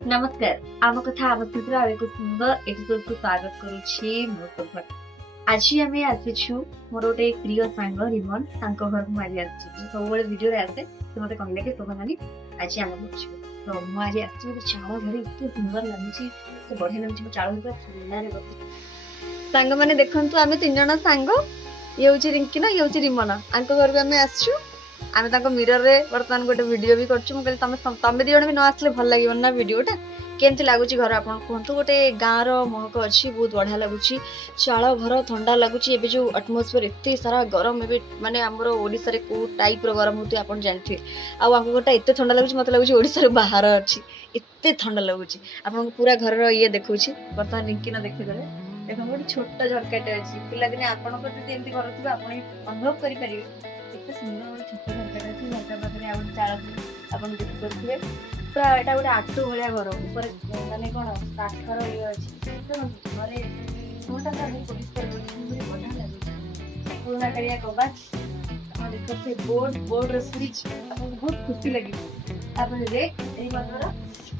नमस्कार आम कथा आम क्षेत्र एक सुंदर एपिसोड को स्वागत करुछि आज आम आसीछु मोर गोटे प्रिय सांग रिमन तांको घर को आज आसी सब वीडियो आसे तो मत कहले कि शोभा नानी आज आम करछु तो मु आज आसी गोटे चाउल घरे इतने सुंदर लगुछि तो बढ़िया लगुछि चाउल पूरा सुंदर बस सांग माने देखंतु आमे तीन जण सांग ये होछि रिंकी ना ये होछि रिमन आंको घर को आमे आछछु आमे तांको मिरर रे वर्तमान गोटे वीडियो भी करछु मु कहले तमे दी जण भी न आसले भल लागियो ना वीडियोटा केमती लगुच घर आप कहतु गोटे गाँव महक अच्छी बहुत बढ़िया लगुच चाल घर थंडा लगुच ए जो आटमोस्फियर एत सारा गरम ए माने आमर ओडिशा रे को टाइप रो गरम होती आप जानते आम घरटा एत थंडा लगुच मत लगुच ओडिशा बाहर अच्छी एत थंडा लगुच आपन पूरा घर ये देखुची बर्तमान रिंकी न देखिदेले देखो गोटे छोट झरकाटे अच्छी पिलादिने आपन एमती घर थी आप अनुभव करेंगे एत सुंदर गोटे छोट झरकाटे अच्छी झरका पाखे आ चाल आप देखिपे पूरा एटा गोटे आटू भाया घर ऊपर माने कौन काठर ये अच्छी घरे घरटा पूरा परिष्कार बढ़िया लगे पुराना करिया कबाट देखो से बोर्ड स्विच आपको बहुत खुशी लगी आपरे एई बंदर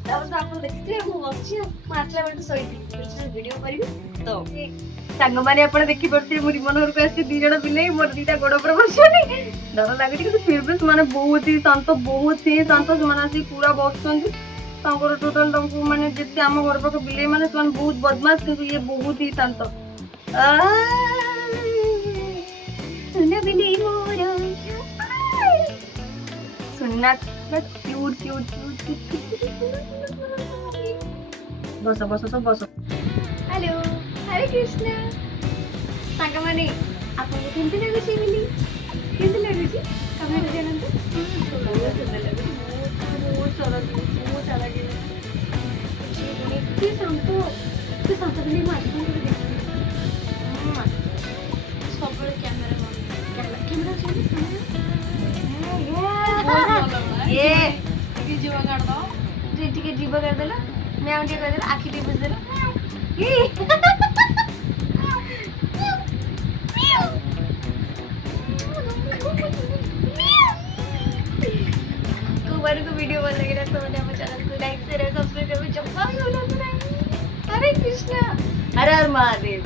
तापर आप देखते मु बच्ची आसला बेटे सही वीडियो करी तो सांग माने आपण देखि पड़ते मोरी मनोहर को आसी दी जण बिले मोर दीटा गोड़ पर बसनी डर लागे कि फिर भी माने बहुत ही शांत माने आसी पूरा बसछन तांकर टोटल तमको माने जते हम घर पाक बिले माने सन बहुत बदमाश किंतु ये बहुत ही शांत सुना बिले मोर सुनना क्यूट बस बस हेलो हरे कृष्ण सांग माने आपको केमती लागुची मिली केमती लागुची कमेंट जानंतु बहुत सुंदर लागुची बहुत सारा एते शांत बिली माजी को देखि सबरे कैमरा चली ये की जीव काट दो जे टिके जीव कर देला मैं टिके कर देला आखि टिके बुझ देला को वीडियो ଭଲ ଲାଗିଲା ତ ମାନେ ଆମ ଚ୍ୟାନେଲକୁ ଲାଇକ୍ शेयर सब्सक्राइब करबे जब हरे कृष्ण हर हर महादेव।